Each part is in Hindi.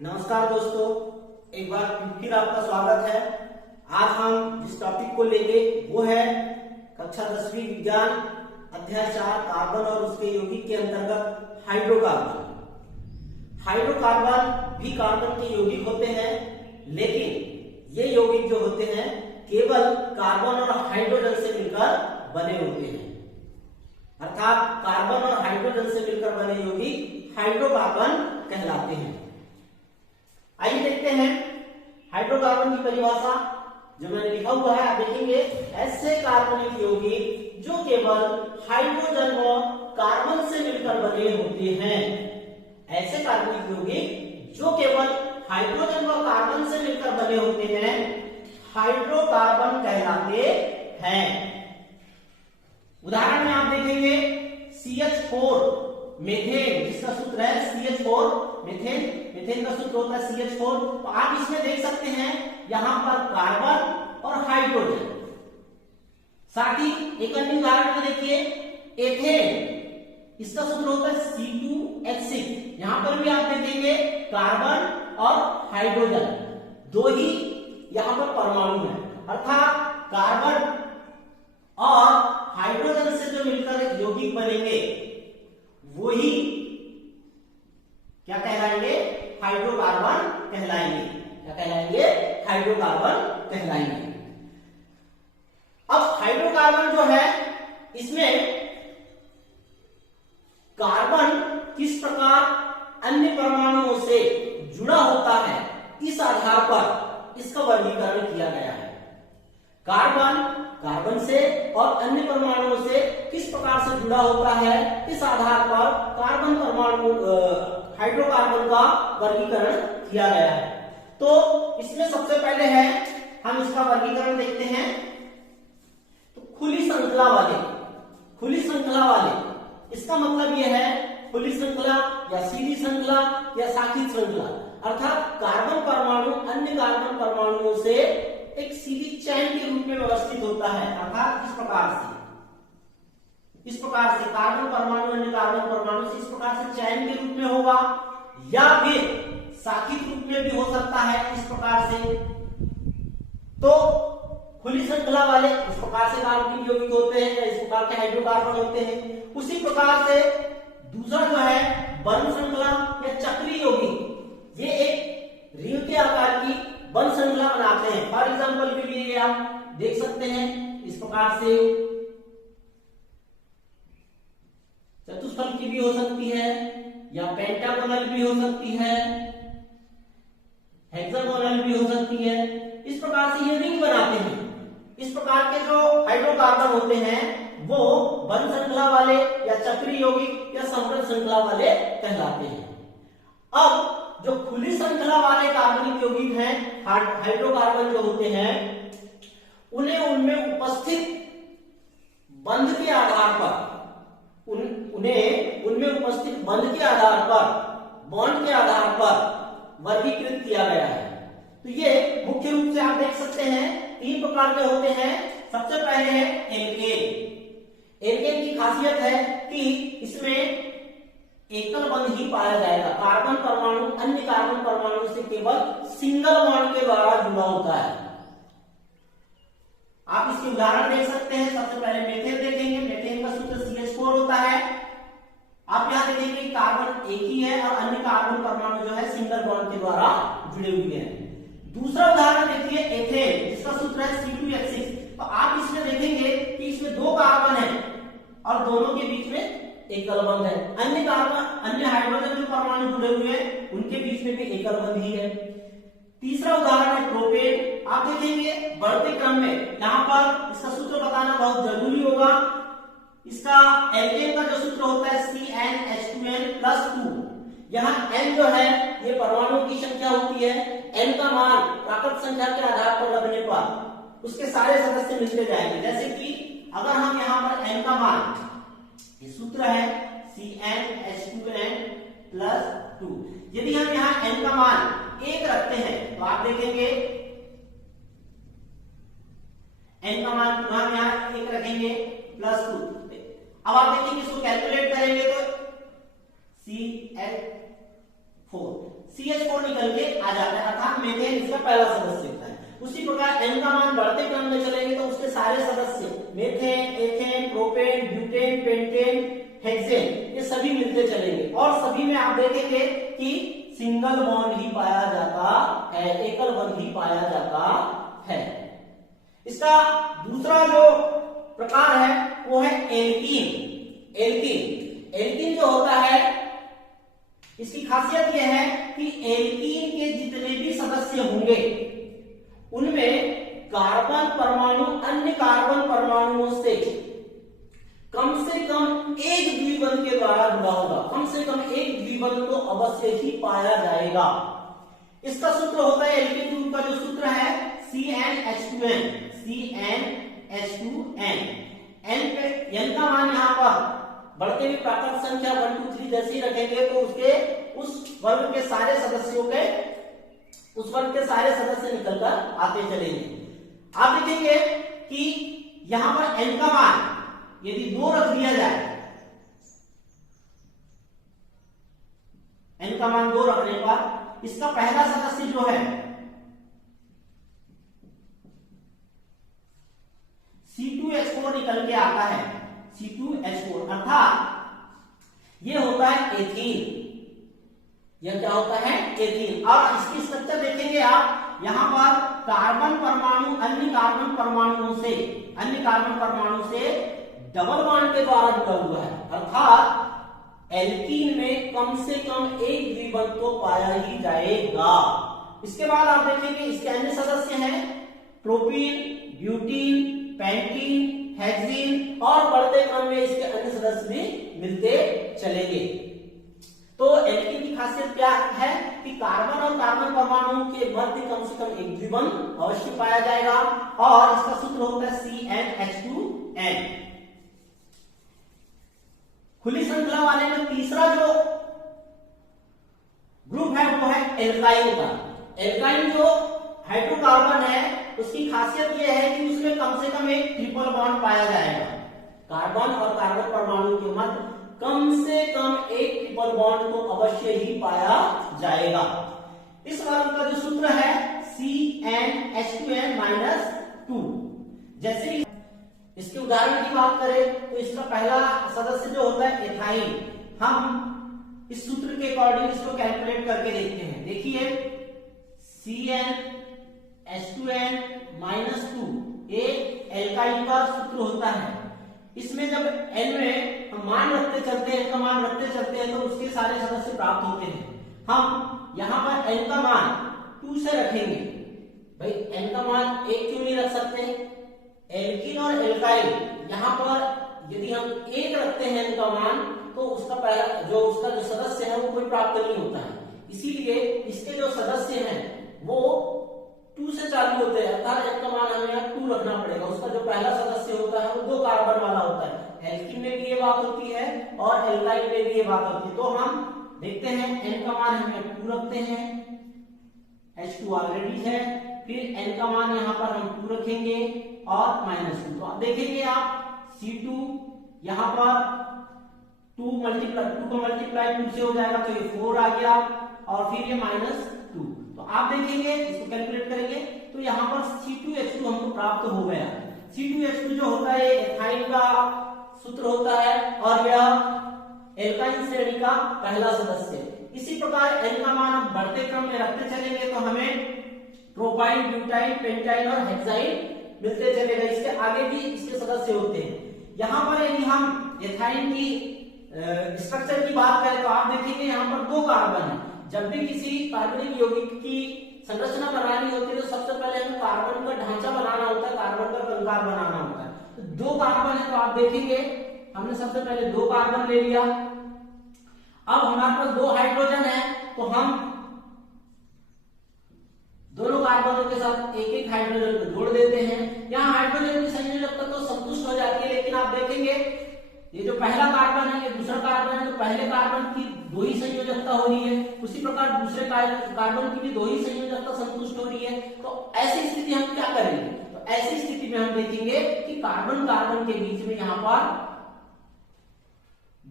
नमस्कार दोस्तों, एक बार फिर आपका स्वागत है। आज हम जिस टॉपिक को लेंगे वो है कक्षा 10वीं विज्ञान अध्याय 4 कार्बन और उसके यौगिक के अंतर्गत हाइड्रोकार्बन। हाइड्रोकार्बन भी कार्बन के यौगिक होते हैं, लेकिन ये यौगिक जो होते हैं केवल कार्बन और हाइड्रोजन से मिलकर बने होते हैं। अर्थात कार्बन और हाइड्रोजन से मिलकर बने यौगिक हाइड्रोकार्बन कहलाते हैं। आइए देखते हैं हाइड्रोकार्बन की परिभाषा जो मैंने लिखा हुआ है। आप देखेंगे, ऐसे कार्बनिक यौगिक जो केवल हाइड्रोजन व कार्बन से मिलकर बने होते हैं। ऐसे कार्बनिक यौगिक जो केवल हाइड्रोजन व कार्बन से मिलकर बने होते हैं हाइड्रोकार्बन कहलाते हैं। उदाहरण में आप देखेंगे CH4 मेथेन, जिसका सूत्र है CH4 मेथेन। मेथेन का सूत्र होता है CH4। तो आप इसमें देख सकते हैं यहां पर कार्बन और हाइड्रोजन। साथ ही एक अन्य उदाहरण में देखिए एथेन, इसका सूत्र होता है C2H6। यहां पर भी आप देखेंगे कार्बन और हाइड्रोजन, दो ही यहां पर परमाणु है। अर्थात कार्बन और हाइड्रोजन से जो मिलकर यौगिक बनेंगे वही क्या कहलाएंगे? हाइड्रोकार्बन कहलाएंगे। क्या कहलाएंगे? हाइड्रोकार्बन कहलाएंगे। अब हाइड्रोकार्बन जो है, इसमें कार्बन किस प्रकार अन्य परमाणुओं से जुड़ा होता है, इस आधार पर इसका वर्गीकरण किया गया है। कार्बन से और अन्य परमाणुओं से किस प्रकार से जुड़ा होता है, इस आधार पर कार्बन परमाणु हाइड्रोकार्बन का वर्गीकरण किया गया है। तो इसमें सबसे पहले है, हम इसका वर्गीकरण देखते हैं। तो खुली श्रृंखला वाले, इसका मतलब यह है खुली श्रृंखला या सीधी श्रृंखला या शाखित श्रृंखला। अर्थात कार्बन परमाणु अन्य कार्बन परमाणुओं से एक सीधी चैन के रूप में व्यवस्थित होता है। अर्थात इस प्रकार से कार्बन परमाणु अन्य कार्बन परमाणु से इस प्रकार से चैन के रूप में होगा, या फिर शाखित रूप में भी हो सकता है इस प्रकार से। तो खुली श्रृंखला वाले इस प्रकार से कार्बनिक यौगिक होते हैं, इस प्रकार के हाइड्रोकार्बन होते हैं। उसी प्रकार से दूसरा जो है बंध श्रृंखला या चक्रीय यौगिक, ये एक रिंग के आकार की बंध श्रृंखला बनाते हैं। फॉर एग्जाम्पल के लिए आप देख सकते हैं इस प्रकार से चतुष्फल की भी हो सकती है या पेंटागोनल भी हो सकती है, हेक्सागोनल भी हो सकती है। इस प्रकार से ये रिंग बनाते हैं। इस प्रकार के जो हाइड्रोकार्बन होते हैं वो बंध श्रृंखला वाले या चक्रीय यौगिक या समृद्ध श्रृंखला वाले कहलाते हैं। अब जो खुली श्रृंखला वाले कार्बनिक यौगिक हैं, हाइड्रोकार्बन जो होते हैं, उन्हें उनमें उपस्थित बंध के आधार पर बंध के आधार पर, बॉन्ड के आधार पर वर्गीकृत किया गया है। तो ये मुख्य रूप से आप देख सकते हैं 3 प्रकार के होते हैं। सबसे पहले है एल्केन। एल्केन की खासियत है कि इसमें एकल बंध ही पाया जाएगा। कार्बन परमाणु अन्य कार्बन परमाणु से केवल सिंगल बॉन्ड के द्वारा जुड़ा होता है। आप इसके उदाहरण देख सकते हैं। सबसे पहले मेथेन देखेंगे। मेथेन का सूत्र CH4 होता है। आप यहां देखेंगे कार्बन एक ही है और अन्य कार्बन परमाणु जो है सिंगल बॉन्ड के द्वारा जुड़े हुए हैं। दूसरा उदाहरण देखिए एथेन, जिसका सूत्र है C2H6। तो आप इसमें देखेंगे कि इसमें 2 कार्बन है और दोनों के बीच में एकल बंध है। अन्य हाइड्रोजन जो परमाणु जुड़े हुए हैं उनके बीच में भी एकल बंध ही है। तीसरा उदाहरण है प्रोपेन। आप देखेंगे बढ़ते क्रम में यहां पर इसका सूत्र बताना बहुत जरूरी होगा। इसका एल्केन का जो सूत्र होता है CnH2n+2। यहाँ n जो है ये परमाणुओं की संख्या होती है। n का मान प्राकृत संख्या के आधार पर लगने पर उसके सारे सदस्य मिलते जाएंगे। जैसे कि अगर हम यहाँ पर n का मान, ये सूत्र है CnH2n+2, यदि हम यहाँ n का मान 1 रखते हैं तो आप देखेंगे n का मान हम यहाँ 1 रखेंगे +2। अब आप देखेंगे इसको कैलकुलेट करेंगे तो CH4 CH4 निकल के आ जाता है, अर्थात मीथेन इसका पहला सदस्य होता है। उसी प्रकार n का मान बढ़ते क्रम में चलेंगे तो उसके सारे सदस्य methane, ethane, propane, butane, pentane, hexane ये सभी मिलते चलेंगे और सभी में आप देखेंगे कि सिंगल बॉन्ड ही पाया जाता है, एकल बंध ही पाया जाता है। इसका दूसरा जो प्रकार है वो है एल्कीन। एल्कीन जो होता है इसकी खासियत यह है कि एल्कीन के जितने भी सदस्य होंगे उनमें कार्बन परमाणु अन्य कार्बन परमाणुओं से कम एक द्विबंध के द्वारा जुड़ा होगा। कम से कम एक द्विबंध तो अवश्य ही पाया जाएगा। इसका सूत्र होता है एल्कीन ग्रुप का जो सूत्र है CnH2n। n का मान यहाँ पर बढ़ते हुए प्राकृत संख्या 1 2 3 जैसे ही रखेंगे तो उसके उस वर्ग के सारे सदस्य निकलकर आते चलेंगे। आप देखेंगे कि यहां पर n का मान यदि 2 रख दिया जाए, n का मान 2 रखने पर इसका पहला सदस्य जो है C2H4 निकल के आता है। C2H4 अर्थात ये होता है एथीन। यह क्या होता है? एथीन। और इसकी स्ट्रक्चर देखेंगे आप, यहां पर कार्बन परमाणु अन्य कार्बन परमाणु से डबल बॉन्ड के द्वारा जुड़ा हुआ है, अर्थात एल्कीन में कम से कम एक द्विबंध तो पाया ही जाएगा। इसके बाद आप देखेंगे इसके अन्य सदस्य हैं प्रोपीन, ब्यूटीन, पेंटीन, हेक्सीन और बढ़ते क्रम में इसके अन्य सदस्य भी मिलते चलेंगे। तो एल्कीन की खासियत क्या है कि कार्बन और कार्बन परमाणु के मध्य कम से कम एक द्विबंध अवश्य पाया जाएगा और इसका सूत्र होता है CnH2n। खुली श्रृंखला वाले में तीसरा जो ग्रुप है वो है एल्काइन का। एल्काइन जो हाइड्रोकार्बन है उसकी खासियत यह है कि उसमें कम से कम एक ट्रिपल बॉन्ड पाया जाएगा। कार्बन और कार्बन परमाणु के मध्य कम से कम एक ट्रिपल बॉन्ड तो अवश्य ही पाया जाएगा। इस वर्ग का जो सूत्र है CnH2n-2। जैसे ही इसके उदाहरण की बात करें तो इसका पहला सदस्य जो होता है एथाइन, हम इस सूत्र के अकॉर्डिंग इसको कैलकुलेट करके देखते हैं। देखिए CnH2n-2 ये एल्काइन का सूत्र होता है। इसमें जब n में हम मान रखते चलते हैं, n का मान रखते चलते हैं तो उसके सारे सदस्य प्राप्त होते हैं। हम यहाँ पर n का मान 2 से रखेंगे। भाई n का मान 1 क्यों नहीं रख सकते? एल्कीन और एल्काइन यहाँ पर यदि हम 1 रखते हैं n का मान तो उसका उसका जो सदस्य है वो कोई प्राप्त नहीं होता है। इसीलिए इसके जो सदस्य हैं वो 2 से चालू होते हैं, अर्थात n का मान हमें यहाँ 2 रखना पड़ेगा। उसका जो पहला सदस्य होता है वो 2 कार्बन वाला होता है। एल्कीन में भी ये बात होती है और एल्काइन में भी ये बात होती है। तो हम देखते हैं n का मान हमें 2 रखते हैं, H2 ऑलरेडी है, फिर n का मान यहाँ पर हम 2 रखेंगे और -2। तो आप देखेंगे आप C2 यहाँ पर 2 को मल्टीप्लाई 2 से हो जाएगा तो ये 4 आ गया और फिर ये -2। तो आप देखेंगे इसको कैलकुलेट करेंगे तो यहाँ पर C2H2 हमको प्राप्त हो गया। C2H2 जो होता है एथाइन का सूत्र होता है और यह एल्काइन श्रेणी का पहला सदस्य। इसी प्रकार n का मान बढ़ते क्रम में रखते चलेंगे तो हमें प्रोपाइन, ब्यूटाइन, पेंटाइन और हेक्साइन मिलते चलेगा। इसके आगे भी इसके सदस्य होते हैं। यहाँ पर यदि हम एथाइन की स्ट्रक्चर की बात करें तो आप देखेंगे यहाँ पर 2 कार्बन है। जब भी किसी कार्बनिक यौगिक की संरचना बनानी होती है तो सबसे पहले हमें कार्बन का ढांचा बनाना होता है, कार्बन का कंकाल बनाना होता है। तो 2 कार्बन है तो आप देखेंगे हमने सबसे पहले 2 कार्बन ले लिया। अब हमारे पास 2 हाइड्रोजन है तो हम दोनों कार्बनों के साथ एक हाइड्रोजन को जोड़ देते हैं। यहाँ हाइड्रोजन की संयोजकता तो संतुष्ट हो जाती है, लेकिन आप देखेंगे ये जो पहला कार्बन है ये दूसरा कार्बन है तो पहले कार्बन की 2 ही संयोजकता हो रही है, उसी प्रकार दूसरे कार्बन की भी 2 ही संयोजकता संतुष्ट हो रही है। तो ऐसी स्थिति हम क्या करेंगे? तो ऐसी स्थिति में हम देखेंगे कि कार्बन कार्बन के बीच में यहाँ पर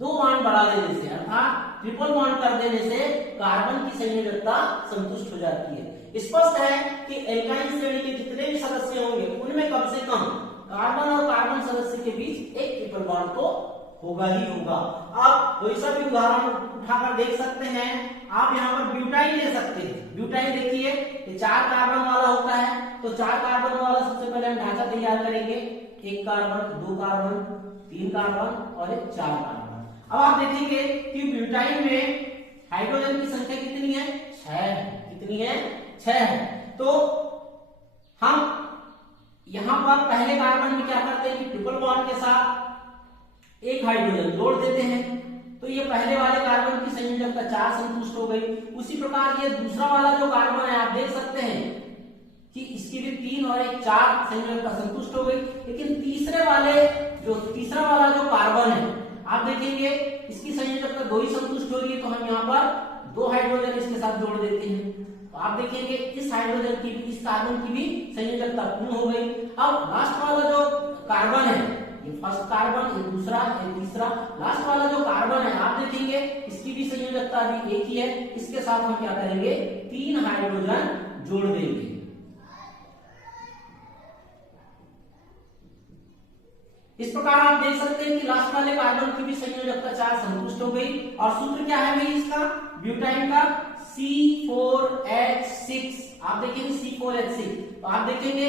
दो बॉन्ड बढ़ा देने से अर्थात ट्रिपल बॉन्ड कर देने से कार्बन की संयोजकता संतुष्ट हो जाती है। स्पष्ट है कि एल्काइन श्रेणी के जितने भी सदस्य होंगे उनमें कम से कम कार्बन और कार्बन सदस्य के बीच एक ट्रिपल बॉन्ड तो होगा ही होगा। आप कोई सा भी उदाहरण उठाकर देख सकते हैं। आप यहाँ पर ब्यूटाइन ले सकते हैं। ब्यूटाइन देखिए ये 4 कार्बन वाला होता है, तो 4 कार्बन वाला सबसे पहले हम ढांचा तैयार करेंगे। 1 कार्बन, 2 कार्बन, 3 कार्बन और 4 कार्बन। अब आप देखेंगे कि ब्यूटाइन में हाइड्रोजन की संख्या कितनी है? 6 है। कितनी है? 6 है। तो हम यहां पर पहले कार्बन में क्या करते हैं कि ट्रिपल बॉन्ड के साथ एक हाइड्रोजन जोड़ देते हैं, तो ये पहले वाले कार्बन की संयोजकता 4 संतुष्ट हो गई। उसी प्रकार ये दूसरा वाला जो कार्बन है आप देख सकते हैं कि इसकी भी 3 और 1 4 संयोजकता संतुष्ट हो गई। लेकिन तीसरा वाला जो कार्बन है आप देखेंगे इसकी संयोजकता 2 ही संतुष्ट हो रही है, तो हम यहाँ पर 2 हाइड्रोजन इसके साथ जोड़ देते हैं। तो आप देखेंगे इस हाइड्रोजन की भी, इस कार्बन की भी संयोजकता पूर्ण हो गई। अब लास्ट वाला जो कार्बन है, ये फर्स्ट कार्बन, ये दूसरा, ये तीसरा, लास्ट वाला जो कार्बन है आप देखेंगे इसकी भी संयोजकता भी एक ही है। इसके साथ हम क्या करेंगे? 3 हाइड्रोजन जोड़ देंगे। इस प्रकार आप देख सकते हैं कि लास्ट वाले कार्बन की भी संयोजकता 4 संतुष्ट हो गई। और सूत्र क्या है भाई इसका? ब्यूटाइन का C4H6। आप देखेंगे C4H6, तो आप देखेंगे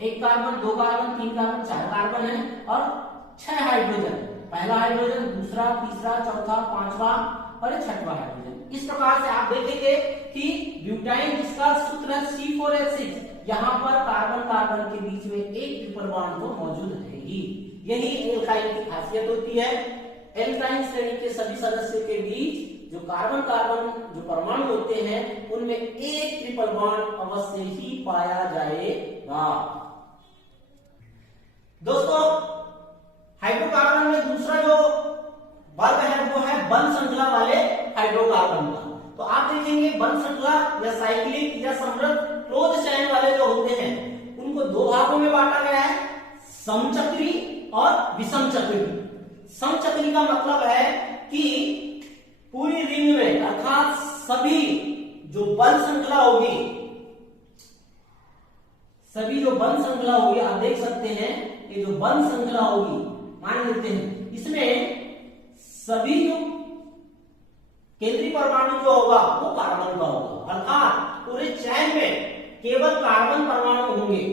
1 कार्बन, 2 कार्बन, 3 कार्बन, 4 कार्बन है और 6 हाइड्रोजन। पहला हाइड्रोजन, दूसरा, तीसरा, चौथा, पांचवा और 6वां हाइड्रोजन। इस प्रकार से आप देखेंगे कि ब्यूटाइन जिसका सूत्र है C4H6, यहाँ पर कार्बन कार्बन के बीच में एक ट्रिपल बॉन्ड तो मौजूद है ही। यही एल्काइन की खासियत होती है। एल्काइन श्रेणी के सभी सदस्यों के बीच जो कार्बन कार्बन जो परमाणु होते हैं उनमें एक ट्रिपल बॉन्ड अवश्य ही पाया जाएगा। दोस्तों हाइड्रोकार्बन में दूसरा जो वर्ग है वो है बंध श्रृंखला वाले हाइड्रोकार्बन का। तो आप देखेंगे बंध श्रृंखला या साइक्लिक या समृद्ध क्लोज चैन वाले जो होते हैं उनको 2 भागों में बांटा गया है, समचक्री और विषम चक्री। समचक्री का मतलब है कि पूरी रिंग में अर्थात सभी जो बंध श्रृंखला होगी, आप देख सकते हैं ये जो बंध श्रृंखला होगी, मान लेते हैं इसमें सभी जो केंद्रीय परमाणु जो होगा वो कार्बन का होगा, अर्थात पूरे चैन में केवल कार्बन परमाणु होंगे।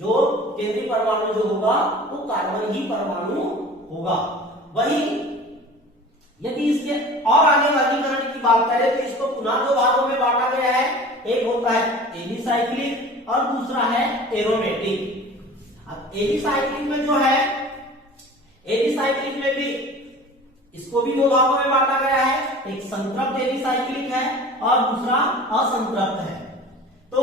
जो केंद्रीय परमाणु जो होगा वो कार्बन ही परमाणु होगा। वही यदि इसके और आगे वर्गीकरण की बात करें तो इसको पुनः 2 भागों में बांटा गया है। एक होता है एलिसाइक्लिक और दूसरा है एरोमेटिक। अब एलिसाइक्लिक में जो है, एलिसाइक्लिक में भी इसको भी 2 भागों में बांटा गया है। एक संतृप्त एलिसाइक्लिक है और दूसरा असंतृप्त है। तो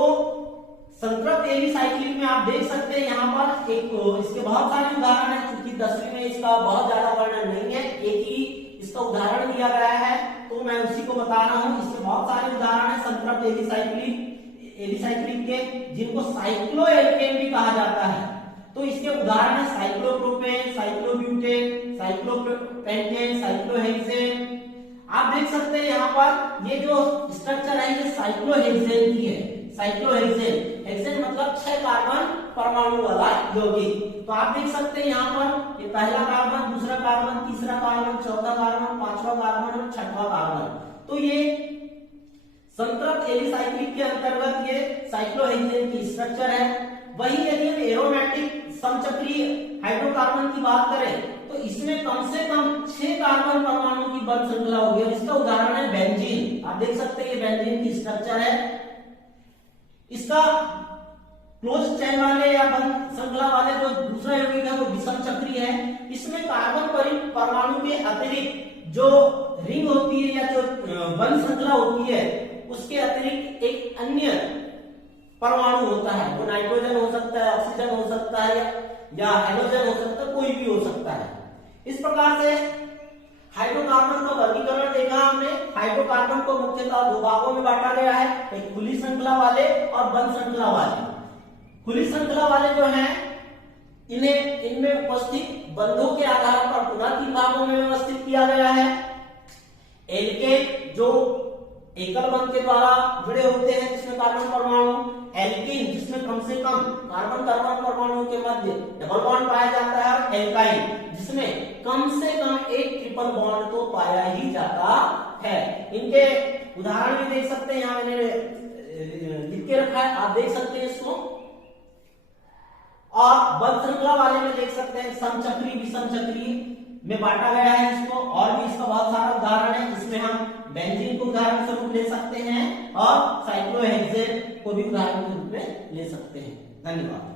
संतृप्त एलिसाइक्लिक में आप देख सकते हैं यहाँ पर एक इसके बहुत सारे उदाहरण है, क्योंकि 10वीं में इसका बहुत ज्यादा वर्णन नहीं है, एक ही इसका उदाहरण दिया गया है तो मैं उसी को बता रहा हूँ। इसके बहुत सारे उदाहरण है संतृप्त एलिसाइक्लिक के, जिनको साइक्लोएल्केन भी कहा जाता है। तो इसके उदाहरण है साइक्लोप्रोपेन, साइक्लोब्यूटेन, साइक्लोपेंटेन, साइक्लोहेक्सेन। आप देख सकते हैं यहाँ पर ये जो स्ट्रक्चर है ये साइक्लोहेक्सेन की है। साइक्लोहेक्सेन, हेक्सेन मतलब 6 कार्बन परमाणु वाला यौगिक। तो आप देख सकते हैं यहाँ पर ये पहला कार्बन, दूसरा कार्बन, तीसरा कार्बन, चौथा कार्बन, 5वां कार्बन और 6वां कार्बन। तो ये संतृप्त एलिसाइक्लिक के अंतर्गत ये साइक्लोहेक्सेन की स्ट्रक्चर है। वही यदि हम एरोमेटिक समचक्रीय हाइड्रोकार्बन की बात करें तो इसमें कम से कम 6 कार्बन परमाणु की बंध श्रृंखला होगी। इसका उदाहरण है बेंजीन। आप देख सकते हैं ये बेंजीन की स्ट्रक्चर है। इसका क्लोज चैन वाले या बंध श्रृंखला वाले जो दूसरा यौगिक है वो विषम चक्रीय है। इसमें कार्बन परमाणु के अतिरिक्त जो रिंग होती है या जो बंध श्रृंखला होती है उसके अतिरिक्त एक अन्य परमाणु होता है। वो नाइट्रोजन हो सकता है, ऑक्सीजन हो सकता है या हेलोजन हो सकता है, कोई भी हो सकता है। इस प्रकार से हाइड्रोकार्बन का वर्गीकरण देखा हमने। हाइड्रोकार्बन को मुख्यतः 2 भागों में बांटा गया है, एक खुली श्रृंखला वाले और बंद श्रृंखला वाले। खुली श्रृंखला वाले जो हैं इनमें उपस्थित बंधों के आधार पर पुनः 3 भागों में व्यवस्थित किया गया है। एल्केन जो एकल बंध के द्वारा जुड़े होते हैं जिसमें कार्बन परमाणु, एल्कीन जिसमें कम से कम कार्बन कार्बन परमाणु के मध्य डबल बॉन्ड पाया जाता है, और एल्काइन जिसमें कम से कम एक ट्रिपल बॉन्ड तो पाया ही जाता है। इनके उदाहरण भी देख सकते हैं, यहाँ मैंने लिख के रखा है, आप देख सकते हैं इसको। और बंध श्रृंखला वाले में देख सकते हैं समचक्री विषमचक्री में बांटा गया है इसको, और भी इसका बहुत सारा उदाहरण है। इसमें हम बेंजीन को उदाहरण के रूप ले सकते हैं और साइक्लोहेक्सेन को भी उदाहरण के रूप में ले सकते हैं। धन्यवाद।